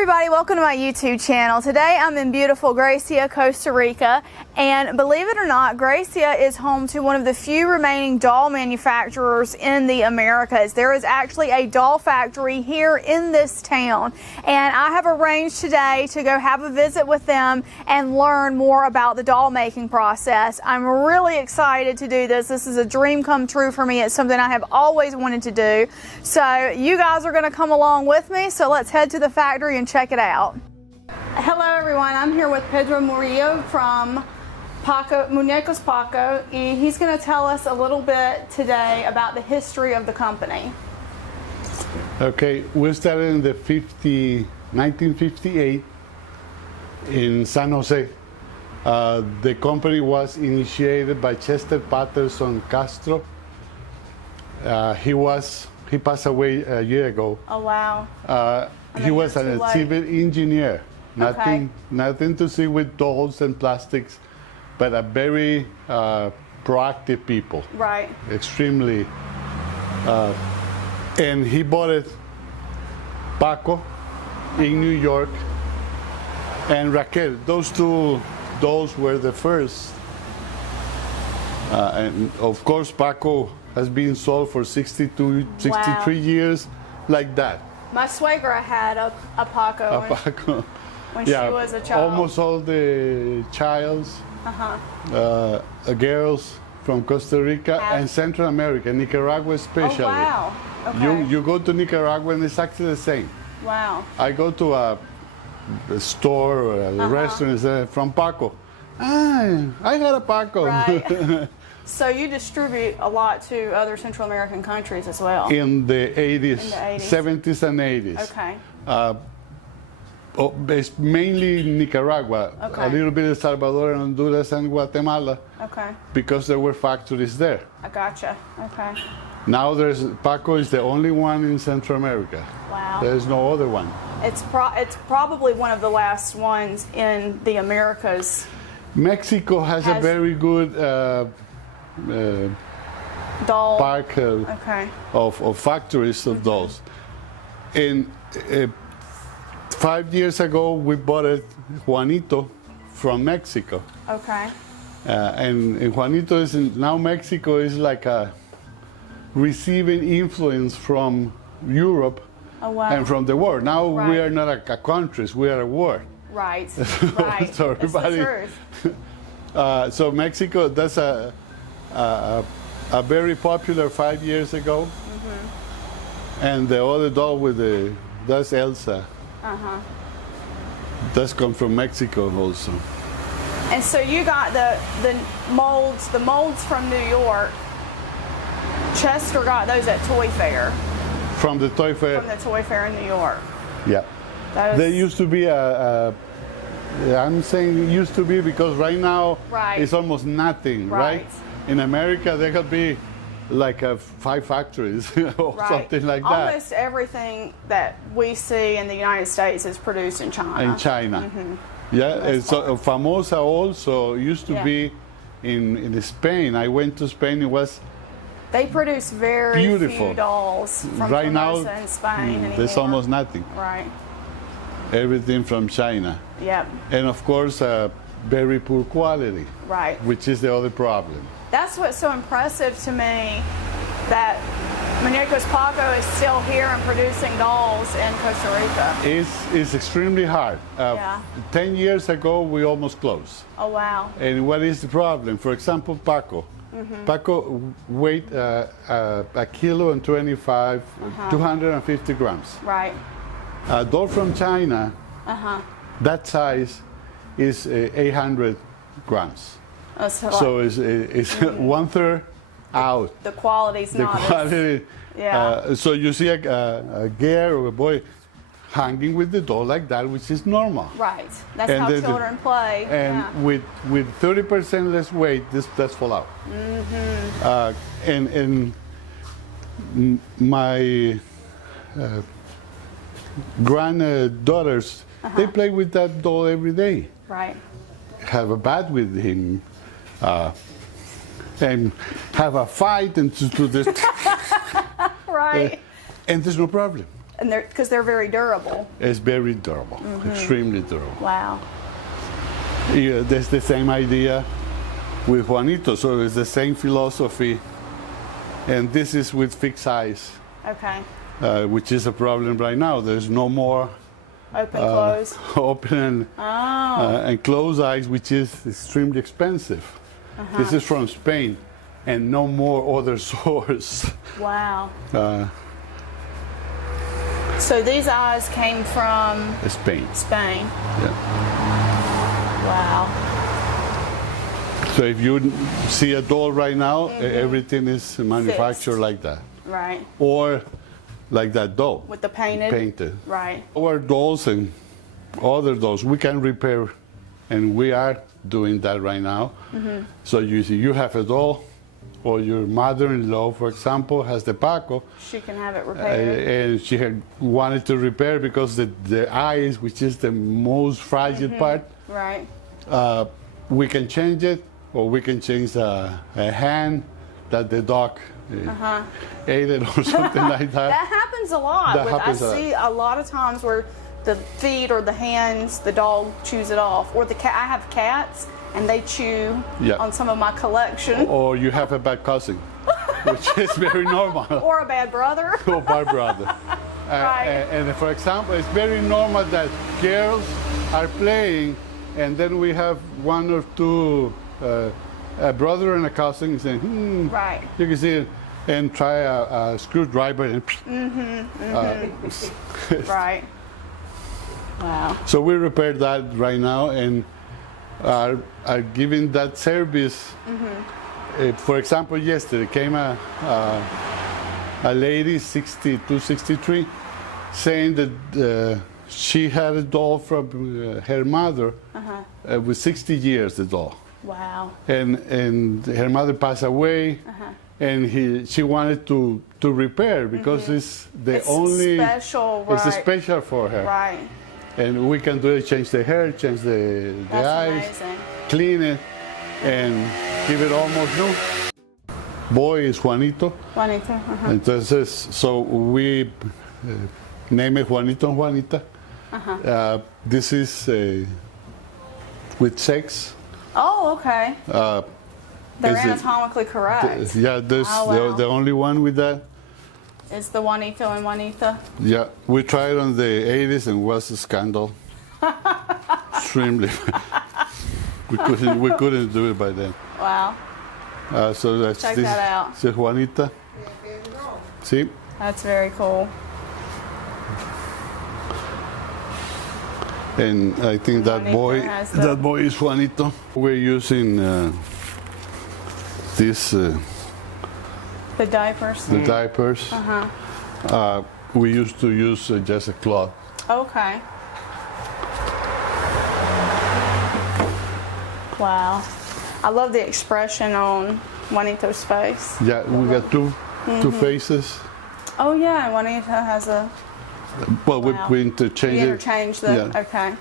everybody, welcome to my YouTube channel. Today I'm in beautiful Gracia, Costa Rica, and believe it or not, Gracia is home to one of the few remaining doll manufacturers in the Americas. There is actually a doll factory here in this town, and I have arranged today to go have a visit with them and learn more about the doll making process. I'm really excited to do this. This is a dream come true for me. It's something I have always wanted to do. So you guys are going to come along with me, so let's head to the factory and check it out. Hello everyone, I'm here with Pedro Morillo from Muñecos Paco, and he's going to tell us a little bit today about the history of the company. Okay, we started in the 1958 in San Jose. The company was initiated by Chester Patterson Castro. He passed away a year ago. Oh wow. He was a civil engineer. Nothing to see with dolls and plastics, but a very proactive people. Right. Extremely. And he bought it, Paco, in New York, and Raquel. Those two dolls were the first. And of course, Paco has been sold for 63 years, like that. My suegra had a Paco when she was a child. Almost all the girls from Costa Rica and Central America, Nicaragua especially. Oh, wow. Okay. You go to Nicaragua and it's actually the same. Wow. I go to a store or a restaurant and from Paco. I had a Paco. Right. So you distribute a lot to other Central American countries as well? In the 80s, 70s and 80s. Okay. It's mainly Nicaragua, a little bit of Salvador, and Honduras, and Guatemala. Okay. Because there were factories there. I gotcha. Okay. Now Paco is the only one in Central America. Wow. There's no other one. It's probably one of the last ones in the Americas. Mexico has a very good doll park of factories of dolls. And 5 years ago, we bought Juanito from Mexico. Okay. And Juanito is now Mexico is like receiving influence from Europe and from the world. Now we are not a countries, we are a world. Right, right. So everybody, that's the truth. So Mexico, that's a very popular 5 years ago. And the other doll that's Elsa. That's come from Mexico also. And so you got the molds from New York. Chester got those at Toy Fair. From the Toy Fair? From the Toy Fair in New York. Yeah. There used to be I'm saying it used to be because right now it's almost nothing, right? In America there could be like 5 factories or something like that. Almost everything that we see in the United States is produced in China. In China. Yeah, so Famosa also used to be in Spain. I went to Spain, it was they produce very beautiful. Few dolls from Famosa in Spain anymore. There's almost nothing. Right. Everything from China. Yep. And of course, very poor quality. Right. Which is the other problem. That's what's so impressive to me, that Muñecos Paco is still here and producing dolls in Costa Rica. It's extremely hard. 10 years ago, we almost closed. Oh, wow. And what is the problem? For example, Paco. Paco weight a kilo and 25, 250 grams. Right. A doll from China, that size is 800 grams. So it's 1/3 out. The quality's not quality, so you see a girl or a boy hanging with the doll like that, which is normal. Right. That's how children play. And with 30% less weight, that's fall out. And my granddaughters, they play with that doll every day. Right. Have a bath with him, and have a fight and to this. Right. And there's no problem. And because they're very durable. It's very durable, extremely durable. Wow. Yeah, that's the same idea with Juanito, so it's the same philosophy. And this is with fixed eyes, Okay. Which is a problem right now. There's no more Open, close. open and closed eyes, which is extremely expensive. This is from Spain, and no more other source. Wow. So these eyes came from Spain. Spain. Yeah. Wow. So if you see a doll right now, everything is manufactured like that. Right. Or like that doll. With the painted. Painted. Right. Our dolls and other dolls, we can repair, and we are doing that right now. So you see, you have a doll, or your mother-in-law, for example, has the Paco. She can have it repaired. And she had wanted to repair because the eyes, which is the most fragile part, Right. we can change it, or we can change a hand that the dog ate it or something like that. That happens a lot. That happens I see a lot of times where the feet or the hands, the dog chews it off. Or the cat. I have cats, and they chew on some of my collection. Or you have a bad cousin, which is very normal. Or a bad brother. Or bad brother. Right. And for example, it's very normal that girls are playing, and then we have one or two, a brother and a cousin saying, Right. You can see it, and try a screwdriver and Right. Wow. So we repair that right now and are giving that service. For example, yesterday came a lady, 62, 63, saying that she had a doll from her mother with 60 years, the doll. Wow. And her mother passed away, and she wanted to repair because it's only special. Right. It's special for her. Right. And we can do it, change the hair, change the eyes, amazing. clean it, and give it almost new. Boy is Juanito. Juanito. Entonces, so we name it Juanito and Juanita. This is with sex. Oh, okay. They're is it- anatomically correct. Yeah, there's wow. the only one with that. Is the Juanito and Juanita? Yeah, we tried on the 80s and was a scandal. Extremely. we couldn't do it by then. Wow. So that's Check this. that out. This is Juanita. See? That's very cool. And I think that Juanito has the- boy is Juanito. We're using this. The diapers. The diapers. We used to use just a cloth. Okay. Wow. I love the expression on Juanito's face. Yeah, we got two faces. Oh yeah, and Juanito has a. Well, Wow. we interchange You it. interchange the. Yeah. Okay.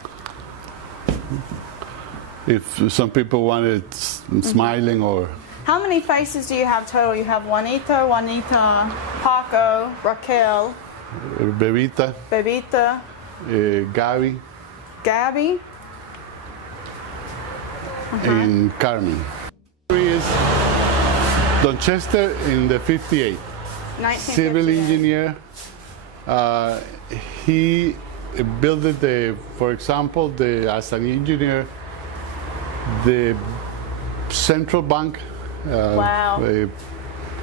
If some people wanted smiling or. How many faces do you have total? You have Juanito, Juanita, Paco, Raquel, Bebita, Bebita, Gaby, Gabby. and Carmen. He is Donchester in the 58. 1958. Civil engineer. He built for example, as an engineer, the central bank. Wow.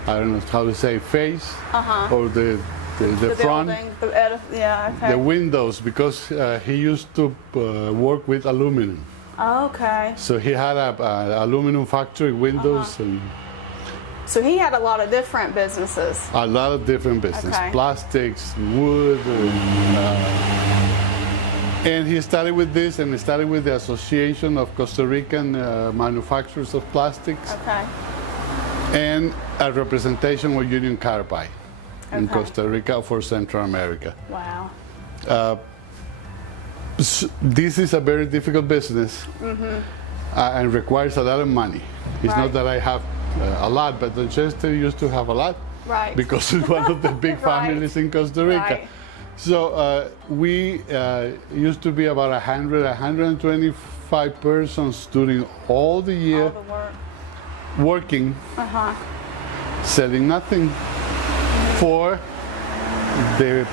I don't know how to say face or the front. Building, yeah, okay. The windows, because he used to work with aluminum. Okay. So he had a aluminum factory, windows, and So he had a lot of different businesses. a lot of different business, Okay. plastics, wood, and he started with this, and he started with the Association of Costa Rican Manufacturers of Plastics, Okay. and a representation with Union Carbide in Okay. Costa Rica for Central America. Wow. This is a very difficult business and requires a lot of money. It's Right. not that I have a lot, but Donchester used to have a lot Right. because it's one of the big Right. families in Costa Rica. Right. So we used to be about 125 persons during all the year, All the work. working, selling nothing for the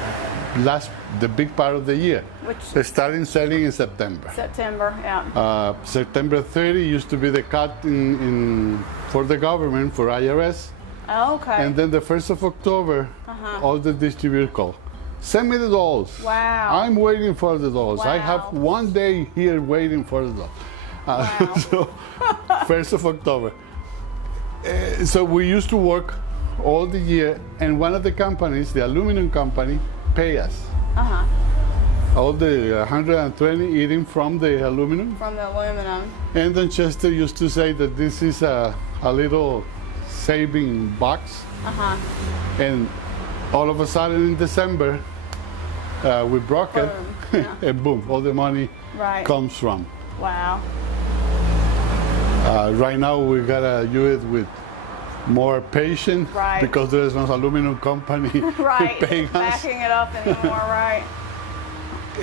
big part of the year. Which Starting selling in September. September, yeah. September 30 used to be the cut for the government, for IRS. Oh, okay. And then the 1st of October, all the distributors call. Send me the dolls. Wow. I'm waiting for the dolls. I Wow. have one day here waiting for the dolls. Wow. So, 1st of October. So we used to work all the year, and one of the companies, the aluminum company, pay us. All the 120 eating from the aluminum. From the aluminum. And then Chester used to say that this is a little saving box. And all of a sudden in December, we broke it, Boom. Yeah. and boom, all the money Right. comes from. Wow. Right now we gotta do it with more patience, Right. because there is no aluminum company Right. paying us. Backing it up anymore, right.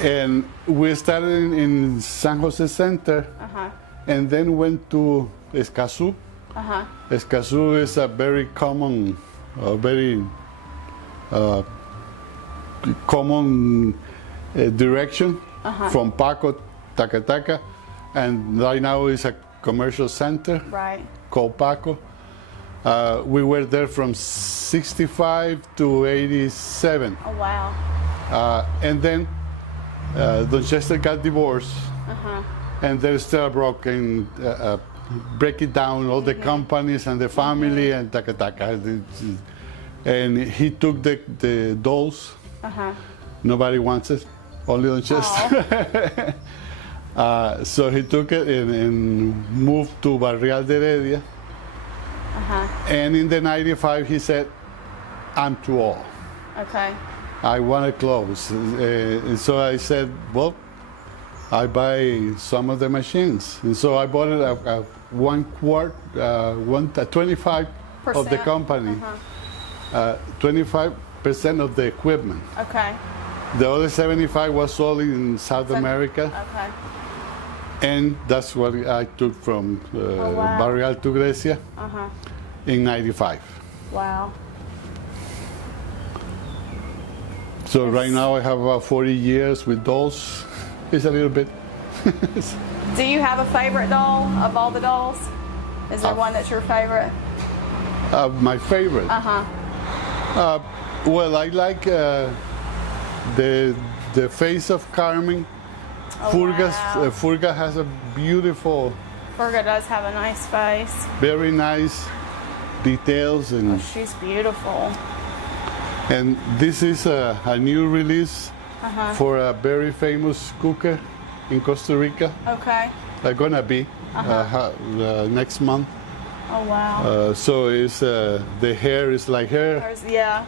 And we started in San Jose Center, and then went to Escazú. Escazú is a very common, direction from Paco, Tacataca, and right now is a commercial center Right. called Paco. We were there from 65 to 87. Oh, wow. And then Don Chester got divorced, and they still broken, break it down, all the companies and the family and Tacataca. And he took the dolls. Nobody wants it, only Don Chester. So he took it and moved to Barrial de Heredia. And in the 95 he said, I'm too old. Okay. I want to close. And so I said, well, I buy some of the machines. And so I bought it at 25% of the company, 25% of the equipment. Okay. The other 75 was sold in South America. Okay. And that's what I took from wow. Barrial to Grecia in 95. Wow. So right now I have about 40 years with dolls. It's a little bit. Do you have a favorite doll of all the dolls? Is there one that's your favorite? My favorite. Well, I like the face of Carmen. Furga's, wow. Furga has a beautiful, Furga does have a nice face. very nice details, and She's beautiful. and this is a new release for a very famous cooker in Costa Rica. Okay. They're gonna be next month. Oh, wow. So it's the hair is like her, Yeah.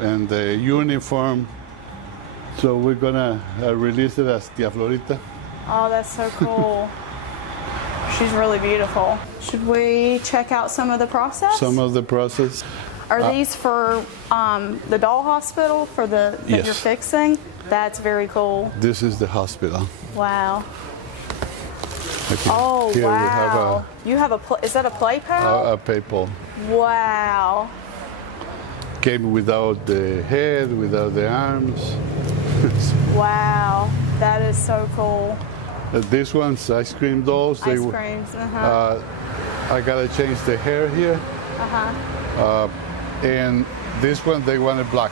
and the uniform. So we're gonna release it as Tia Florita. Oh, that's so cool. She's really beautiful. Should we check out some of the process? Some of the process. Are these for the doll hospital for that Yes. you're fixing? That's very cool. This is the hospital. Wow. Okay. Oh, Here wow. we have You have is that a play pal? a PayPal. Wow. Came without the head, without the arms. Wow. That is so cool. This one's ice cream dolls. Ice creams. I gotta change the hair here. And this one they wanted black.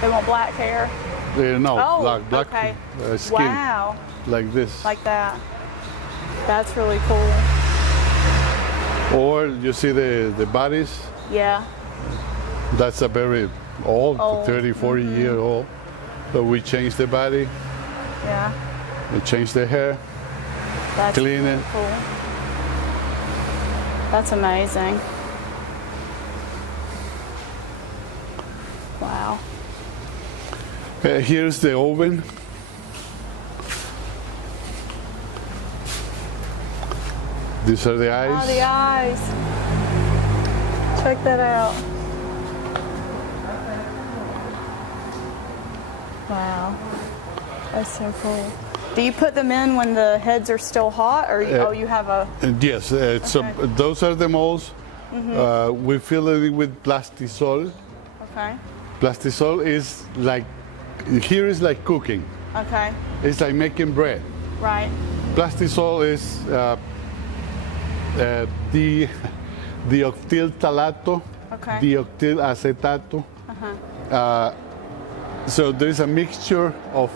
They want black hair. No, Oh, black okay. skin. Wow. Like this. Like that. That's really cool. Or you see the bodies. Yeah. That's a very old, Old. 30, 40 year old. So we change the body, Yeah. we change the hair, That's clean it. cool. That's amazing. Wow. Here's the oven. These are the eyes. Oh, the eyes. Check that out. Wow. That's so cool. Do you put them in when the heads are still hot, or you have a... Yes, so those are the molds. We fill it with plastisol. Okay. Plastisol is like, here is like cooking. Okay. It's like making bread. Right. Plastisol is dioctyl talato, Okay. dioctyl acetato. So there's a mixture of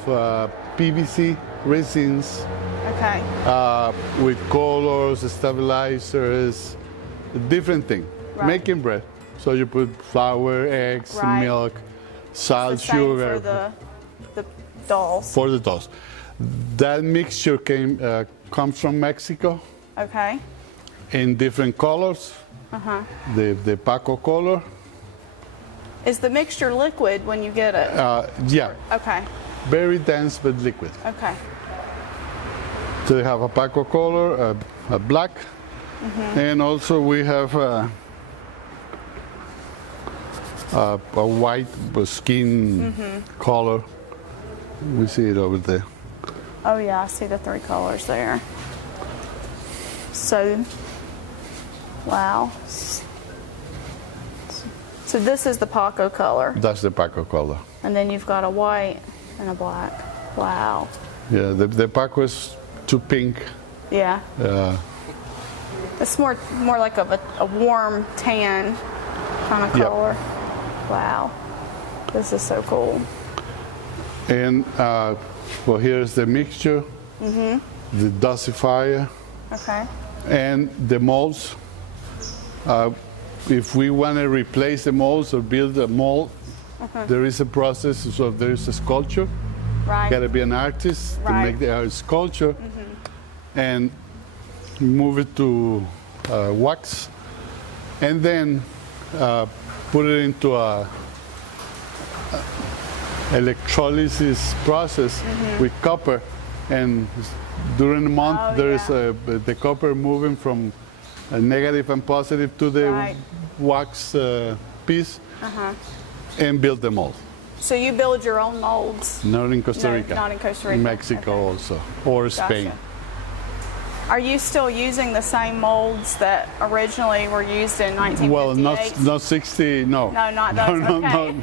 PVC resins Okay. with colors, stabilizers, different thing. Right. Making bread. So you put flour, eggs, Right. milk, salt, The same sugar. for the dolls. For the dolls. That mixture comes from Mexico Okay. in different colors. The Paco color. Is the mixture liquid when you get it? Yeah, Okay. very dense but liquid. Okay. So they have a Paco color, a black, and also we have a white skin color. We see it over there. Oh yeah, I see the 3 colors there. So, wow. So this is the Paco color. That's the Paco color. And then you've got a white and a black. Wow. Yeah, the Paco is too pink. Yeah. It's more like a warm tan kind of Yep. color. Wow. This is so cool. And well, here's the mixture, the dosifier, Okay. and the molds. If we want to replace the molds or build a mold, there is a process. So there is a sculpture. Right. Got to be an artist to Right. make the sculpture, and move it to wax, and then put it into a electrolysis process with copper, and during the month there is the copper moving from a negative and positive to the Right. wax piece, and build the mold. So you build your own molds? Not in Costa No, Rica. not in Costa Rica. In Mexico Okay. also, or Spain. Gotcha. Are you still using the same molds that originally were used in 1958? Well, not 60, no. No, not those, okay.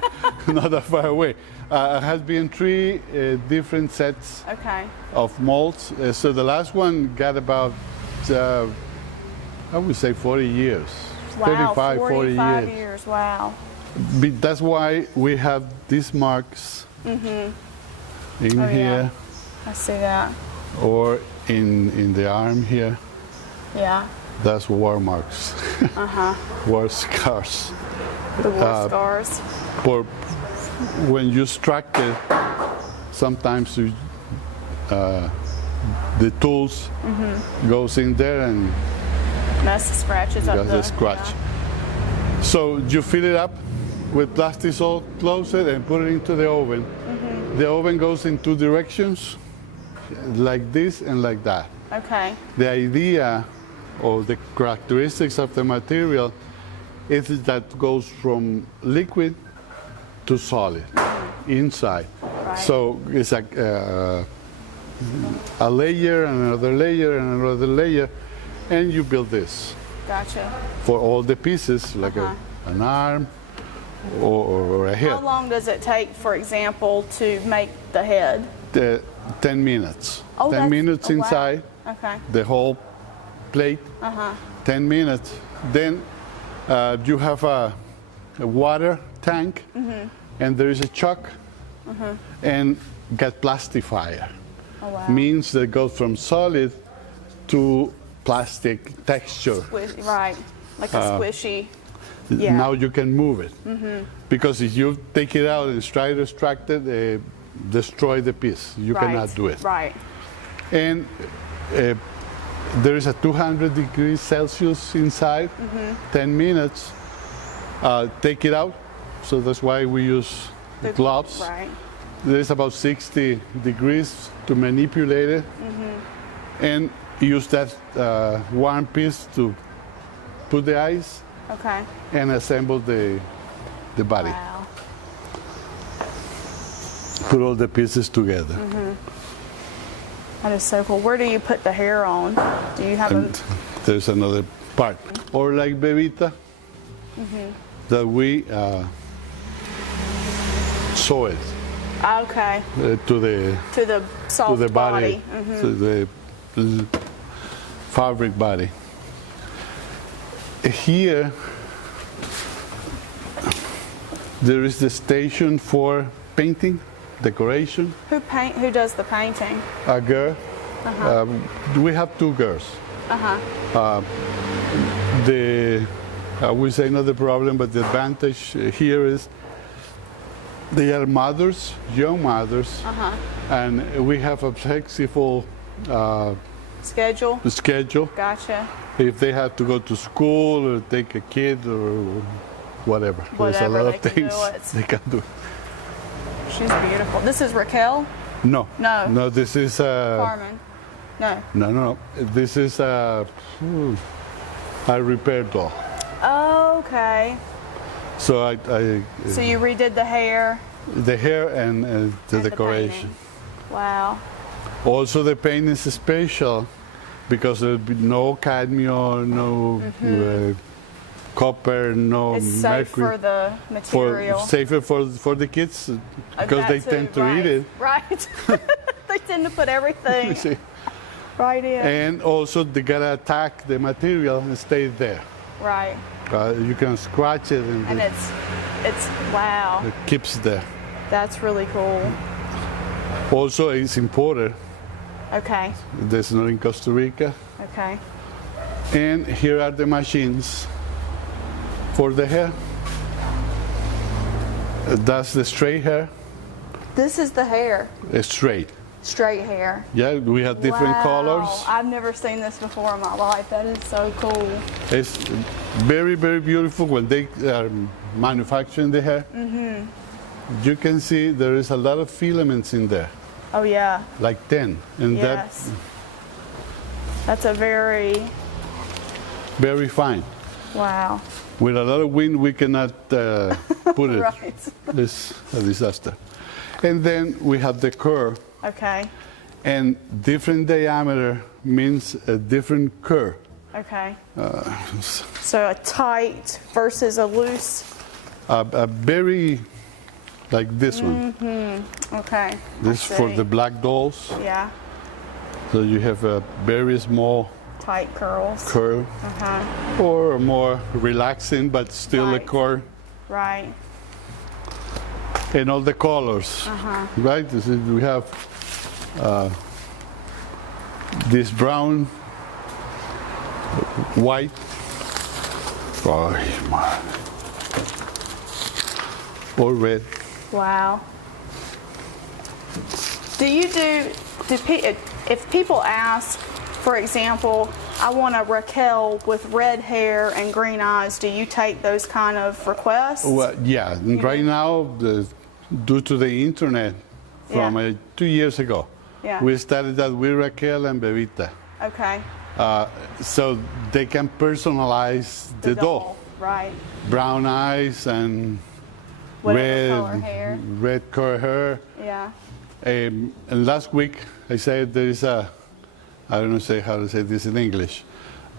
No, not that far away. It has been 3 different sets Okay. of molds. So the last one got about, I would say 40 years. Wow, 35, 40 years. years. Wow. That's why we have these marks in Oh, here, yeah. I see that. or in the arm here. Yeah. That's war marks, war scars. The war scars. For when you struck it, sometimes the tools goes in there and That's the scratches up got the the scratch. So you fill it up with plastisol, close it, and put it into the oven. The oven goes in 2 directions, like this and like that. Yeah. Okay. The idea or the characteristics of the material is that goes from liquid to solid inside. Right. So it's like a layer and another layer and another layer, and you build this Gotcha. for all the pieces, like an arm or a head. How long does it take, for example, to make the head? 10 minutes. Oh, 10 minutes wow. inside, Okay. the whole plate, 10 minutes. Then you have a water tank, and there is a chuck, and get plastifier. Oh, wow. Means that it goes from solid to plastic texture. Right. Like a squishy. Yeah. Now you can move it. Because if you take it out and try to extract it, destroy the piece. You cannot do it. Right. And there is a 200 degrees Celsius inside, 10 minutes. Take it out. So that's why we use gloves. Right. There's about 60 degrees to manipulate it. And use that one piece to put the eyes Okay. and assemble the body. Wow. put all the pieces together. That is so cool. Where do you put the hair on? Do you have And there's another part. Or like Bebita, that we sew it okay, to the soft body, to the fabric body. Here, there is the station for painting, decoration. Who does the painting? A girl. We have two girls. I would say not the problem, but the advantage here is they are mothers, young mothers, and we have a flexible schedule. Gotcha. If they have to go to school or take a kid or whatever. There's a lot of things they can do. She's beautiful. This is Raquel? No. No. No, this is Carmen. No. No. This is a repair doll. Okay. So So you redid the hair? The hair and the decoration. Wow. Also, the paint is special because there'll be no cadmium, no copper, no it's safe mercury. for the material. Safer for the kids because they tend to eat it. Right. They tend to put everything See? right in. And also they gotta attack the material and stay there. Right. You can scratch it and it's wow. it keeps there. That's really cool. Also, it's imported. Okay. There's not in Costa Rica. Okay. And here are the machines for the hair. That's the straight hair. This is the hair. Straight. Straight hair. Yeah, we have different colors. I've never seen this before in my life. That is so cool. It's very, very beautiful when they are manufacturing the hair. You can see there is a lot of filaments in there. Oh yeah. Like 10. And yes. That's a very fine. wow. With a lot of wind, we cannot put it. Right. It's a disaster. And then we have the curve. Okay. And different diameter means a different curve. Okay. So a tight versus a loose. A very, like this one. Okay. This for the black dolls. Yeah. So you have a very small Tight curls. curve, or more relaxing, but still a Right. curve. Right. And all the colors, right? We have this brown, white. Oh, my. Or red. Wow. If people ask, for example, I want a Raquel with red hair and green eyes, do you take those kind of requests? Well, yeah, right now, due to the internet, from 2 years ago, we started that with Raquel and Bebita. Okay. So they can personalize the doll. Right. Brown eyes and Whatever color hair. red color hair. Yeah. And last week, I said there is I don't know how to say this in English,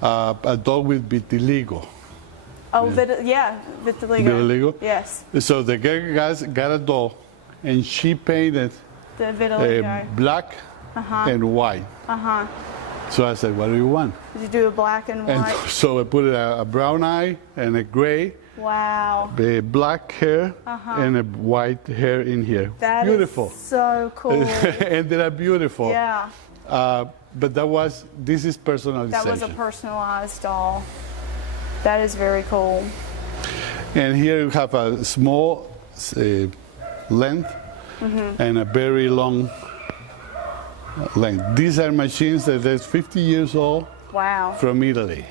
a doll with vitiligo. Oh, vitiligo. Vitiligo? Yes. So the girl got a doll, and she painted The vitiligo. black and white. So I said, what do you want? Did you do a black and And white? so I put a brown eye and a gray, Wow. a black hair, and a white hair in here. That Beautiful. is so cool. And they are beautiful. Yeah. But this is personalization. That was a personalized doll. That is very cool. And here you have a small length and a very long length. These are machines that are 50 years old. Wow. From Italy.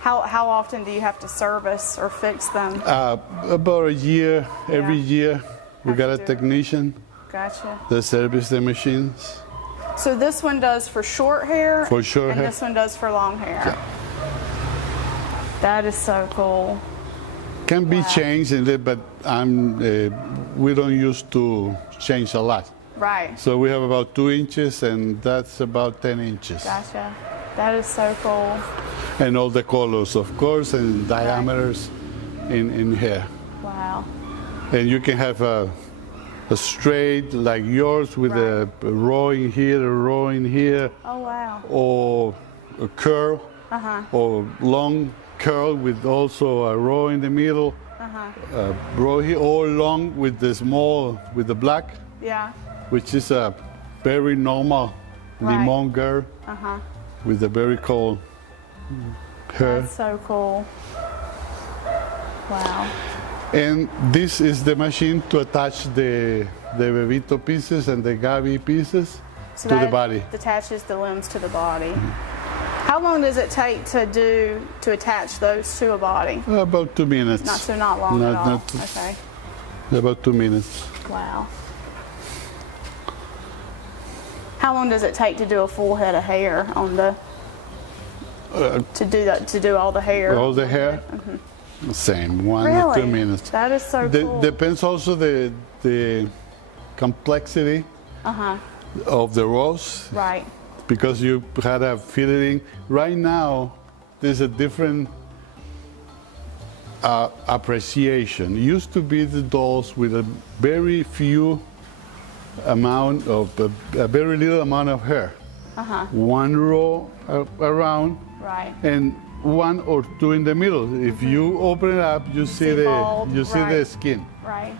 How often do you have to service or fix them? About a year, every year. We got a technician Gotcha. that service the machines. So this one does for short hair. For short and hair. this one does for long hair. Yeah. That is so cool. Can be changed, but we don't used to change a lot. Right. So we have about 2 inches, and that's about 10 inches. Gotcha. That is so cool. And all the colors, of course, and diameters in here. Wow. And you can have a straight like yours with a row in here, a row in here. Oh, wow. Or a curl, or long curl with also a row in the middle, row here, or long with the small, with the black, Yeah. which is a very normal limon girl with a very cold hair. That's so cool. Wow. And this is the machine to attach the bebito pieces and the gabi pieces So to the that body. attaches the limbs to the body. How long does it take to attach those to a body? About 2 minutes. Not long at all. Not- Okay. About 2 minutes. Wow. How long does it take to do a full head of hair on the to do all the hair? All the hair, same, 1 or Really? 2 minutes. That is so cool. Depends also the complexity of the rows, Right. because you had a fitting. Right now, there's a different appreciation. It used to be the dolls with a very few amount of a very little amount of hair. One row around, Right. and 1 or 2 in the middle. If you open it up, you see see bald, the right. skin. Right.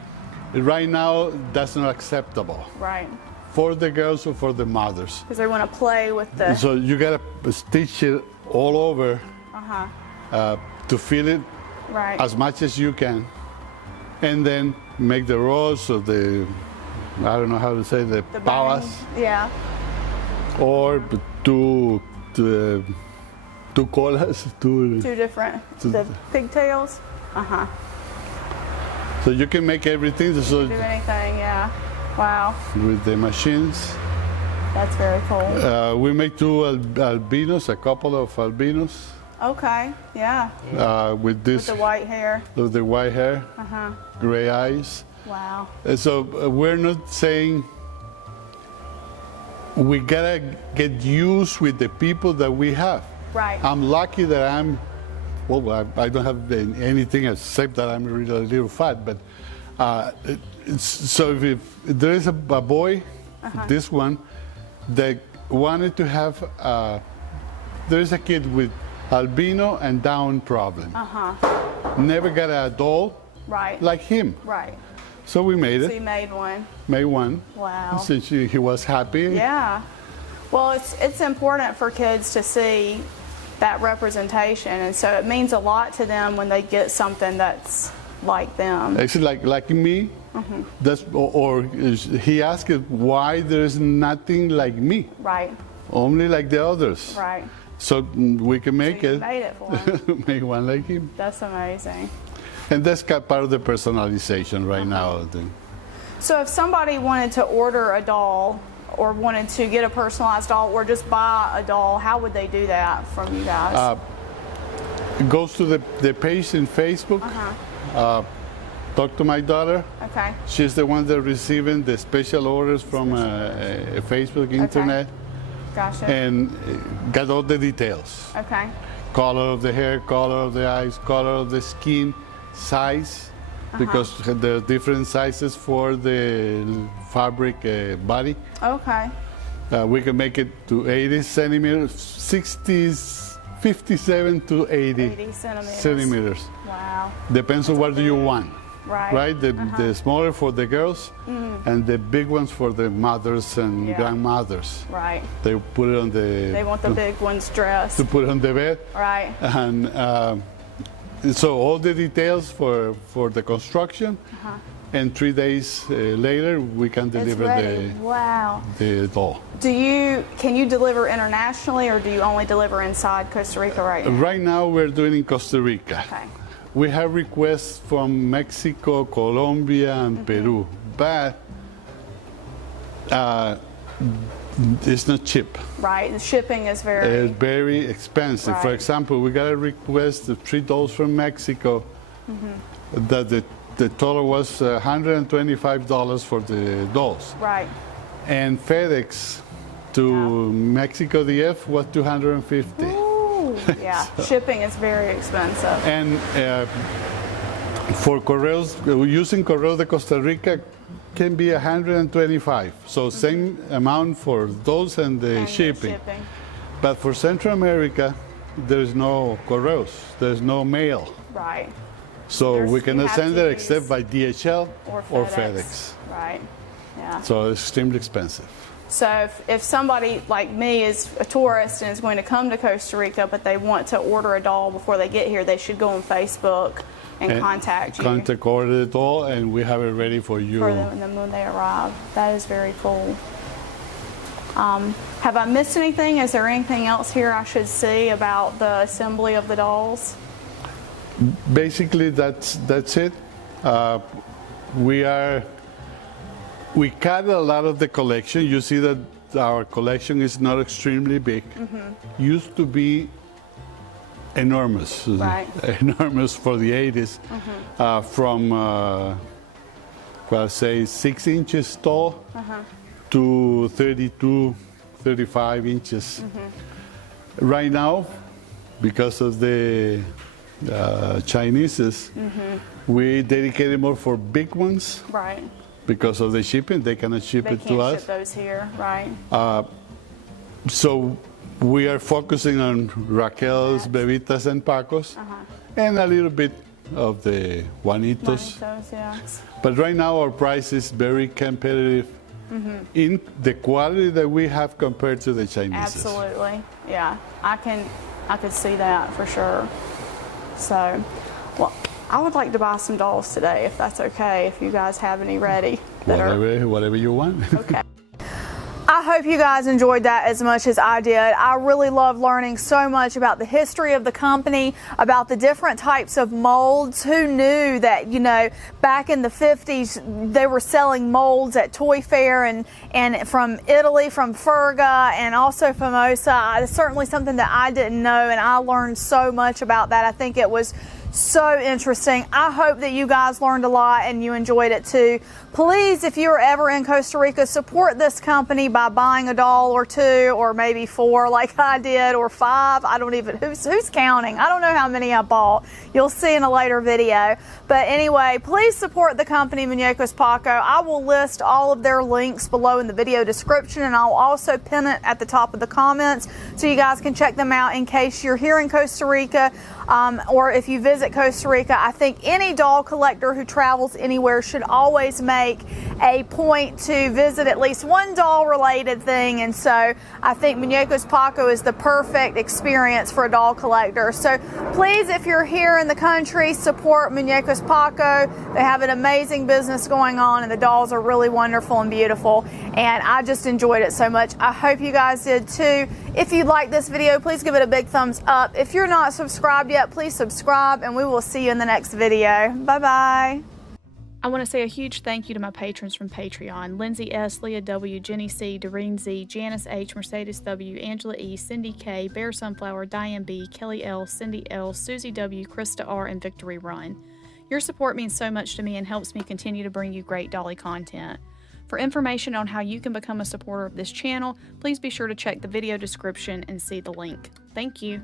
Right now, that's not acceptable Right. for the girls or for the mothers. Because they want to play with the. So you gotta stitch it all over to feel it Right. as much as you can, and then make the rows or the, I don't know how to say, the the pawas, bang. Yeah. or two colas, Two different. The pigtails. So you can make everything so Do anything. Yeah. Wow. with the machines. That's very cool. We make 2 albinos, a couple of albinos Okay. Yeah. with this, With the white hair. with the white hair, gray eyes. Wow. And so we're not saying we gotta get used with the people that we have. Right. I'm lucky that I don't have anything except that I'm really a little fat. But so if there is a boy, this one, that wanted to have, there is a kid with albino and Down problem. Never got a doll Right. like him. Right. So we made So it, you made one. made one. Wow. Since he was happy. Yeah. Well, it's important for kids to see that representation, and so it means a lot to them when they get something that's like them. Actually, like me, that's or he asked why there's nothing like me, Right. only like the others. Right. So we can make You it, made it for them. make one like him, That's amazing. and that's part of the personalization right now. So if somebody wanted to order a doll or wanted to get a personalized doll or just buy a doll, how would they do that from you guys? It goes to the page in Facebook. Talk to my daughter. Okay. She's the one that receiving the special orders from Facebook internet, Gotcha. and got all the details. Okay. Color of the hair, color of the eyes, color of the skin, size, because there are different sizes for the fabric body. Okay. We can make it to 80 centimeters, 57 to 80, 80 centimeters. centimeters. Wow. Depends on what do you want. Right. Right? The smaller for the girls and the big ones for the mothers and Yeah. grandmothers. Right. They put it on They want the big ones dressed. to put it on the bed. Right. And so all the details for the construction, and 3 days later we can It's deliver ready. Wow. the doll. Can you deliver internationally, or do you only deliver inside Costa Rica right now? Right now we're doing in Costa Rica. Okay. We have requests from Mexico, Colombia, and Peru, but it's not cheap. Right. The shipping is very. It's very expensive. For Right. example, we got a request of 3 dolls from Mexico that the total was $125 for the dolls. Right. And FedEx to Mexico DF was $250. Ooh, yeah, shipping is very expensive. And for Correos, using Correos de Costa Rica can be $125. So same amount for those and the shipping. But for Central America, there's no Correos, there's no mail. Right. So we cannot send it except by DHL or FedEx. Right, yeah. So it's extremely expensive. So if somebody like me is a tourist and is going to come to Costa Rica, but they want to order a doll before they get here, they should go on Facebook and contact you. Order it all, and we have it ready for you. For them when they arrive. That is very cool. Have I missed anything? Is there anything else here I should see about the assembly of the dolls? Basically, that's it. We cut a lot of the collection. You see that our collection is not extremely big. Used to be enormous, right. Enormous for the 80s, from well, say 6 inches tall to 32, 35 inches. Right now, because of the Chineses, we dedicated more for big ones. Right. Because of the shipping, they cannot ship it to us. They can't ship those here, right? So we are focusing on Raquel's, Bebitas, and Pacos, and a little bit of the Juanitos. Yes. But right now our price is very competitive in the quality that we have compared to the Chinese. Absolutely, yeah. I could see that for sure. So, well, I would like to buy some dolls today, if that's okay, if you guys have any ready. Whatever you want. Okay. I hope you guys enjoyed that as much as I did. I really love learning so much about the history of the company, about the different types of molds. Who knew that, you know, back in the 50s, they were selling molds at Toy Fair and from Italy, from Ferga, and also Famosa. It's certainly something that I didn't know, and I learned so much about that. I think it was so interesting. I hope that you guys learned a lot and you enjoyed it too. Please, if you are ever in Costa Rica, support this company by buying a doll or 2 or maybe 4 like I did, or 5. I don't even, who's counting? I don't know how many I bought. You'll see in a later video. But anyway, please support the company Muñecos Paco. I will list all of their links below in the video description, and I'll also pin it at the top of the comments so you guys can check them out in case you're here in Costa Rica, or if you visit Costa Rica. I think any doll collector who travels anywhere should always make a point to visit at least one doll related thing, and so I think Muñecos Paco is the perfect experience for a doll collector. So please, if you're here in the country, support Muñecos Paco. They have an amazing business going on, and the dolls are really wonderful and beautiful, and I just enjoyed it so much. I hope you guys did too. If you like this video, please give it a big thumbs up. If you're not subscribed yet, please subscribe, and we will see you in the next video. Bye bye. I want to say a huge thank you to my patrons from Patreon: Lindsay S., Leah W., Jenny C., Doreen Z., Janice H., Mercedes W., Angela E., Cindy K., Bear Sunflower, Diane B., Kelly L., Cindy L., Susie W., Krista R., and Victory Run. Your support means so much to me and helps me continue to bring you great dolly content. For information on how you can become a supporter of this channel, please be sure to check the video description and see the link. Thank you.